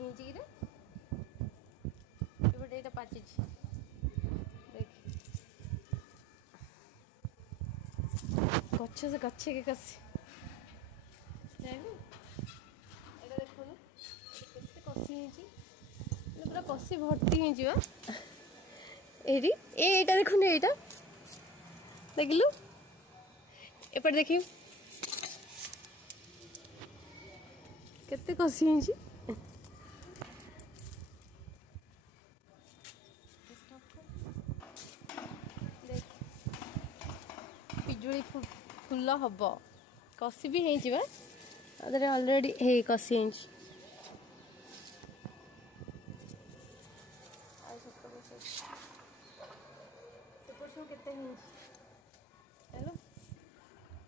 ହେଇଛି କିରେ ଏପଟେ ଏଇଟା ପାଚିଛି ଦେଖ ଗଛ ସେ ଗଛ କି କଷି ଜାଣିଲୁ ଏଇଟା ଦେଖୁନୁ କେତେ କଷି ହେଇଛି ପୁରା କଷି ଭର୍ତ୍ତି ହେଇଛି ବା ଏଇଠି ଏଇଟା ଦେଖୁନି ଏଇଟା ଦେଖିଲୁ ଏପଟେ ଦେଖିବୁ କେତେ କଷି ହେଇଛି ପିଜୁଳି ଫୁଲ ହବ କଷି ବି ହେଇଛି ବା ଅଲରେଡି ହେଇ କଷି ହେଇଛି କେତେ ହେଇଛି ହେଲୋ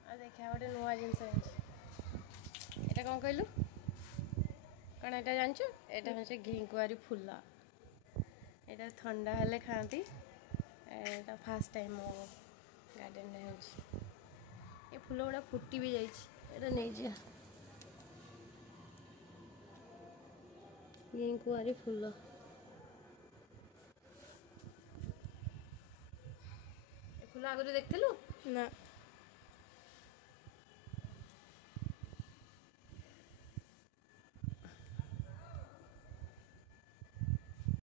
ଆଉ ଦେଖିବା ଗୋଟେ ନୂଆ ଜିନିଷ ହେଇଛି ଏଇଟା କ'ଣ କହିଲୁ କ'ଣ ଏଇଟା ଜାଣିଛୁ ଏଇଟା ହେଉଛି ଘିକୁଆଁରୀ ଫୁଲ ଏଇଟା ଥଣ୍ଡା ହେଲେ ଖାଆନ୍ତି ଏଇଟା ଫାର୍ଷ୍ଟ ଟାଇମ୍ ମୋ ଗାର୍ଡ଼େନରେ ହେଉଛି ଏ ଫୁଲ ଗୁଡ଼ା ଫୁଟି ବି ଯାଇଛି ଏଇଟା ନେଇଯିବା ଘିକୁଆଁରୀ ଫୁଲ ଏ ଫୁଲ ଆଗରୁ ଦେଖିଥିଲୁ ନା